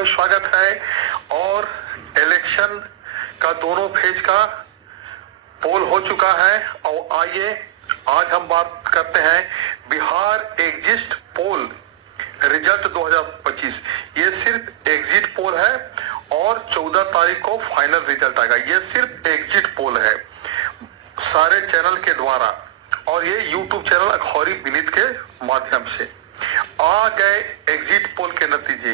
में स्वागत है। और इलेक्शन का दोनों फेज का पोल हो चुका है और आइए आज हम बात करते हैं बिहार एग्जिट पोल रिजल्ट 2025। ये सिर्फ एग्जिट पोल है और 14 तारीख को फाइनल रिजल्ट आएगा। ये सिर्फ एग्जिट पोल है सारे चैनल के द्वारा और ये यूट्यूब चैनल अखौरी विनीत के माध्यम से आ गए एग्जिट पोल के नतीजे।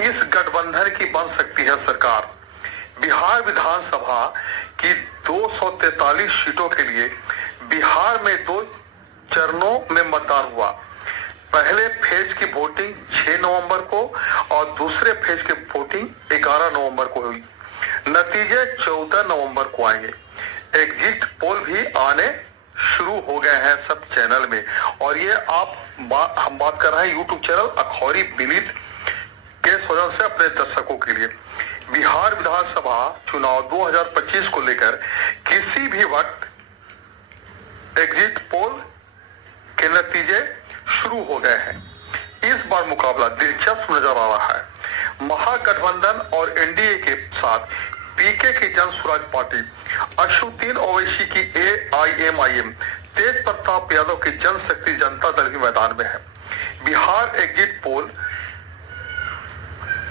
इस गठबंधन की बन सकती है सरकार। बिहार विधानसभा की 243 सीटों के लिए बिहार में 2 चरणों में मतदान हुआ। पहले फेज की वोटिंग 6 नवंबर को और दूसरे फेज की वोटिंग 11 नवंबर को हुई। नतीजे 14 नवंबर को आएंगे। एग्जिट पोल भी आने शुरू हो गए हैं सब चैनल में और ये हम बात कर रहे हैं यूट्यूब चैनल अखौरी विनीत के स्वजन से अपने दर्शकों के लिए। बिहार विधानसभा चुनाव 2025 को लेकर किसी भी वक्त एग्जिट पोल के नतीजे शुरू हो गए हैं। इस बार मुकाबला दिलचस्प नजर आ रहा है। महागठबंधन और एनडीए के साथ पीके की जन स्वराज पार्टी, असदुद्दीन ओवैसी की एआईएमआईएम, तेज प्रताप यादव की जनशक्ति जनता दल भी मैदान में है। बिहार एग्जिट पोल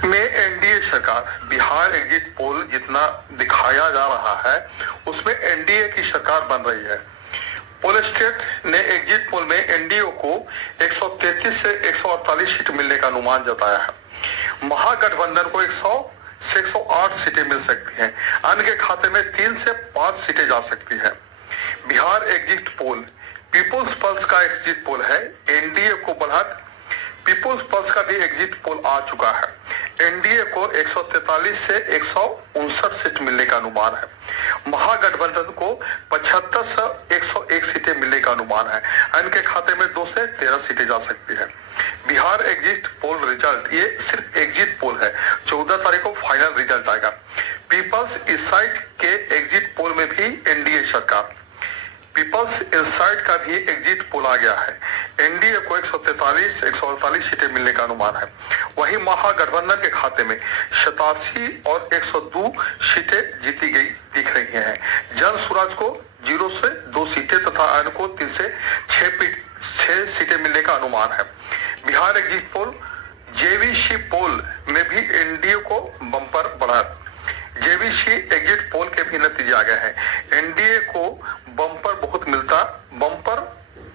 में एनडीए सरकार, बिहार एग्जिट पोल जितना दिखाया जा रहा है उसमें एनडीए की सरकार बन रही है। पोल स्टेट ने एग्जिट पोल में एनडीए को 133 से 148 सीट मिलने का अनुमान जताया है। महागठबंधन को 100 से 108 सीटें मिल सकती हैं। अन्य के खाते में 3 से 5 सीटें जा सकती हैं। Bihar exit poll People's Pulse का एग्जिट पोल है। एनडीए को बढ़त पीपुल्स पल्स का भी एग्जिट पोल आ चुका है। एनडीए को 143 से 159 सीट मिलने का अनुमान है। महागठबंधन को 75 से 101 सीटें मिलने का अनुमान है। अन्य के खाते में 2 से 13 सीटें जा सकती है। बिहार एग्जिट पोल रिजल्ट ये सिर्फ एग्जिट पोल है। 14 तारीख को फाइनल रिजल्ट आएगा। पीपल्स इंसाइट के एग्जिट पोल में भी एनडीए सरकार, पीपल्स इंसाइट का भी एग्जिट पोल आ गया है। एनडीए को 143 148 सीटें मिलने का अनुमान है। वहीं महागठबंधन के खाते में 87 और 102 सीटें जीती गई दिख रही हैं। जन स्वराज को 0 से 2 सीटें तथा अन्य को 3 से 6 सीटें मिलने का अनुमान है। बिहार एग्जिट पोल जेवीसी पोल में भी एनडीए को बम्पर बढ़ा। जेवीसी एग्जिट पोल के भी नतीजे आ गए हैं। एनडीए को बम्पर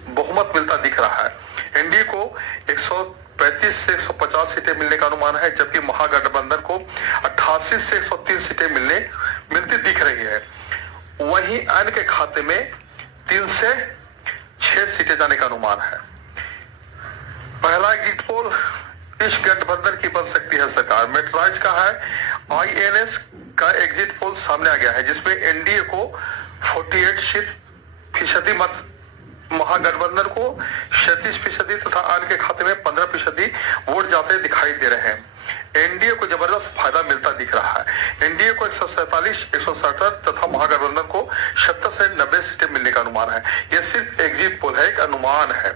बहुमत मिलता दिख रहा है। एनडीए को 135 से 150 सीटें मिलने का अनुमान है, जबकि महागठबंधन को 88 से 103 सीटें मिलती दिख रही है। वहीं अन्य के खाते में 3 से 6 सीटें जाने का अनुमान है। पहला एग्जिट पोल इस गठबंधन की बन सकती है सरकार। मेट्राइज का है। आईएनएस का एग्जिट पोल सामने आ गया है जिसमें एनडीए को 48% मत, महागठबंधन को 37% तथा अन्य के खाते में 15% वोट जाते दिखाई दे रहे हैं। एनडीए को जबरदस्त फायदा मिलता दिख रहा है। एनडीए को 147 167 तथा महागठबंधन को 70 से 90 सीटें मिलने का अनुमान है। यह सिर्फ एग्जिट पोल है, एक अनुमान है।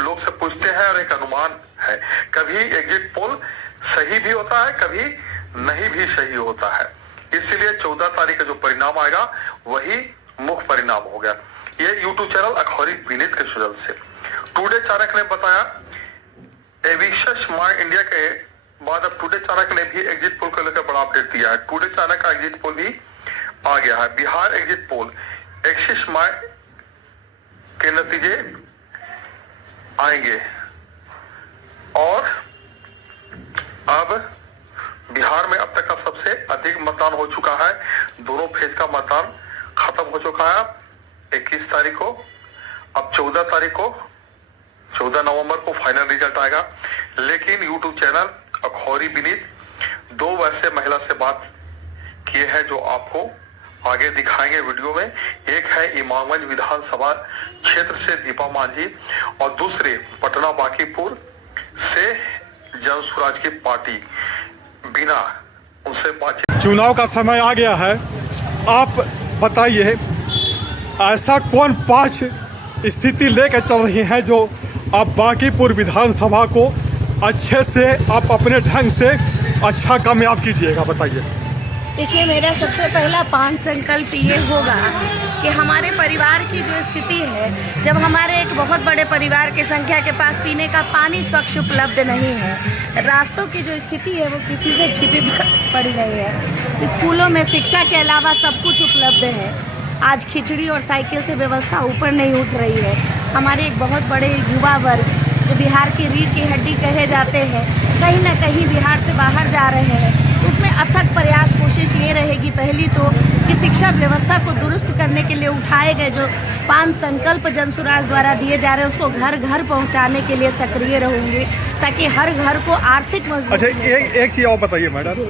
लोग से पूछते हैं और एक अनुमान है। कभी एग्जिट पोल सही भी होता है, कभी नहीं भी सही होता है। इसलिए 14 तारीख का जो परिणाम आएगा वही मुख्य परिणाम हो गया। ये यूट्यूब चैनल अखौरी विनीत के सुझाव से। टुडे चाणक्य ने बताया एविशस माय इंडिया के बाद अब टुडे चाणक्य ने भी एग्जिट पोल को लेकर बड़ा अपडेट दिया है। टुडे चाणक्य का एग्जिट पोल भी आ गया है। Bihar exit pole axis my के नतीजे आएंगे और अब बिहार में अब तक का सबसे अधिक मतदान हो चुका है। दोनों फेज का मतदान खत्म हो चुका है 21 तारीख को। अब 14 तारीख को 14 नवंबर को फाइनल रिजल्ट आएगा। लेकिन यूट्यूब चैनल अखौरी विनीत 2 वैसे महिला से बात किए हैं जो आपको आगे दिखाएंगे वीडियो में। एक है इमामगंज विधानसभा क्षेत्र से दीपा मांझी और दूसरे पटना बांकीपुर से जन स्वराज की पार्टी बिना उनसे बातचीत। चुनाव का समय आ गया है। आप बताइए ऐसा कौन 5 स्थिति लेकर चल रही है जो अब बांकीपुर विधानसभा को अच्छे से आप अपने ढंग से अच्छा कामयाब कीजिएगा, बताइए। देखिए, मेरा सबसे पहला 5 संकल्प ये होगा कि हमारे परिवार की जो स्थिति है, जब हमारे एक बहुत बड़े परिवार की संख्या के पास पीने का पानी स्वच्छ उपलब्ध नहीं है, रास्तों की जो स्थिति है वो किसी से छिपी पड़ी नहीं है, स्कूलों में शिक्षा के अलावा सब कुछ उपलब्ध है, आज खिचड़ी और साइकिल से व्यवस्था ऊपर नहीं उठ रही है, हमारे एक बहुत बड़े युवा वर्ग जो बिहार की रीढ़ की हड्डी कहे जाते हैं, कहीं ना कहीं बिहार से बाहर जा रहे हैं, उसमें अथक प्रयास कोशिश ये रहेगी पहली तो कि शिक्षा व्यवस्था को दुरुस्त करने के लिए उठाए गए जो 5 संकल्प जनसुराज द्वारा दिए जा रहे हैं उसको घर घर पहुंचाने के लिए सक्रिय रहूंगी, ताकि हर घर को आर्थिक मजबूती। अच्छा, एक चीज़ और बताइए मैडम,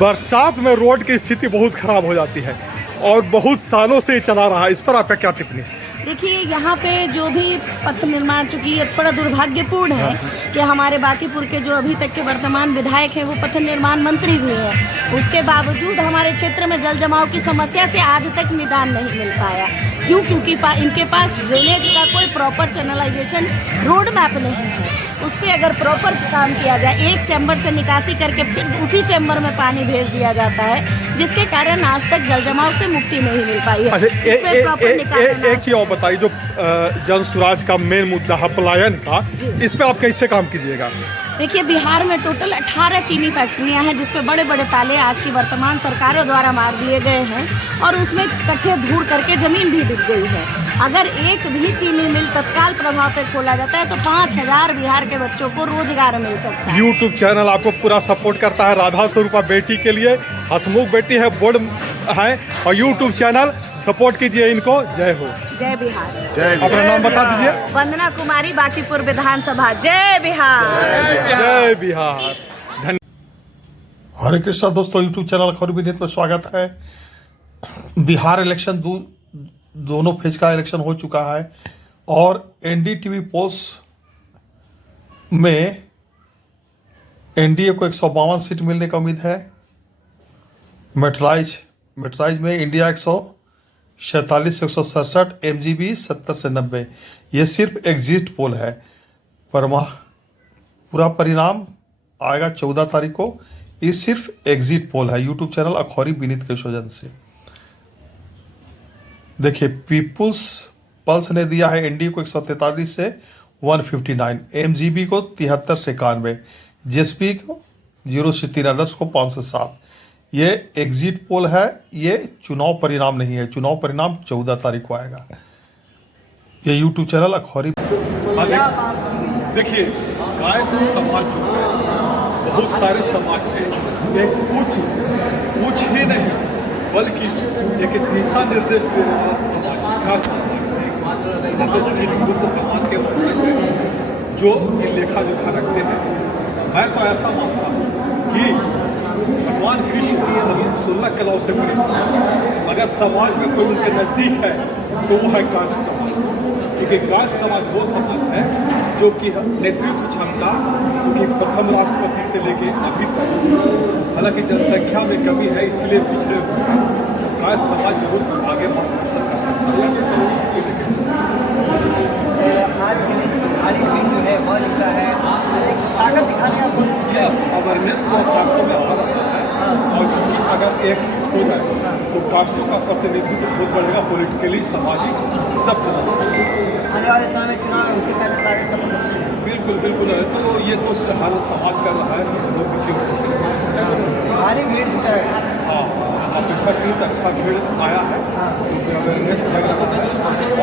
बरसात में रोड की स्थिति बहुत खराब हो जाती है और बहुत सालों से चला रहा है, इस पर आपका क्या टिप्पणी? देखिए, यहाँ पे जो भी पथ निर्माण, चूँकि ये थोड़ा दुर्भाग्यपूर्ण है कि हमारे बांकीपुर के जो अभी तक के वर्तमान विधायक हैं वो पथ निर्माण मंत्री भी हैं, उसके बावजूद हमारे क्षेत्र में जल जमाव की समस्या से आज तक निदान नहीं मिल पाया। क्यों? क्योंकि इनके पास ड्रेनेज का कोई प्रॉपर चैनलाइजेशन रोड मैप नहीं है, उस पर अगर प्रॉपर काम किया जाए, एक चैम्बर से निकासी करके फिर उसी चैम्बर में पानी भेज दिया जाता है, जिसके कारण आज तक जल जमाव से मुक्ति नहीं मिल पाई है। अच्छा, एक चीज़ और बताइए, जो जनसुराज का मेन मुद्दा है पलायन का, इस पे आप कैसे काम कीजिएगा? देखिए, बिहार में टोटल 18 चीनी फैक्ट्रियां हैं जिसपे बड़े बड़े ताले आज की वर्तमान सरकारों द्वारा मार दिए गए हैं और उसमें कट्ठे धूड़ करके जमीन भी बिक गई है। अगर एक भी चीनी मिल तत्काल प्रभाव पे खोला जाता है तो 5000 बिहार के बच्चों को रोजगार मिल सकता है। यूट्यूब चैनल आपको पूरा सपोर्ट करता है, राधा स्वरूपा बेटी के लिए, हसमुख बेटी है, बोर्ड है, और यूट्यूब चैनल सपोर्ट कीजिए इनको। जय हो। जय बिहार। जय। अपना नाम बता दीजिए। वंदना कुमारी, बांकीपुर विधानसभा। जय बिहार। जय बिहार। धन्यवाद। हरे कृष्णा दोस्तों, यूट्यूब चैनल अखबारी विनीत में स्वागत है। बिहार इलेक्शन दोनों फेज का इलेक्शन हो चुका है और एनडीटीवी पोल्स में एनडीए को 152 सीट मिलने का उम्मीद है। मेट्राइज में इंडिया 147 से 167, एमजीबी 70 से 90। ये सिर्फ एग्जिट पोल है, पूरा परिणाम आएगा 14 तारीख को। ये सिर्फ एग्जिट पोल है। यूट्यूब चैनल अखबारी विनीत के सौजन्य से देखिए, पीपुल्स पल्स ने दिया है एनडीए को 143 से 159, एमजीबी को 73 से 91, जेएसपी को 0 से 3, अदर्स को 5 से 7। ये एग्जिट पोल है, ये चुनाव परिणाम नहीं है। चुनाव परिणाम 14 तारीख को आएगा। ये यूट्यूब चैनल अखबारी। देखिए, कायस्थ समाज जो है, बहुत सारे समाज में एक उच्च ही नहीं बल्कि एक दिशा निर्देश दे रहा समाज, कायस्थ समाज, जिन बुद्ध भगवान के वंशज हैं, जो ये लेखा जोखा रखते हैं। मैं तो ऐसा मानता हूँ कि भगवान कृष्ण 16 कलाओं से बने, अगर समाज में कोई उनके नज़दीक है तो वो है कायस्थ समाज। क्योंकि कायस्थ समाज वो समाज है जो कि नेतृत्व क्षमता, जो कि प्रथम राष्ट्रपति से लेके अभी तक, हालांकि जनसंख्या में कमी है इसलिए पिछड़े हुए हैं, तो कायस्थ समाज जरूर आगे मार्गदर्शन कर सकता है। आज भारी भीड़ जो है वह जुटा है, ताकत दिखाने का कोशिश किया। अवेयरनेस तो कास्टों में आ रहा है और चूँकि अगर एक हो जाए तो कास्टों का प्रतिनिधित्व बहुत बढ़ेगा, पॉलिटिकली, सामाजिक, सब तरह से। आने वाले समय में चुनाव है, उससे पहले ताकत का प्रदर्शन है। बिल्कुल है। तो ये तो हर समाज कर रहा है कि हम लोग भी क्यों भारी भीड़ जुटा है। हाँ, अपेक्षाकृत अच्छा भीड़ आया है। अवेयरनेस लग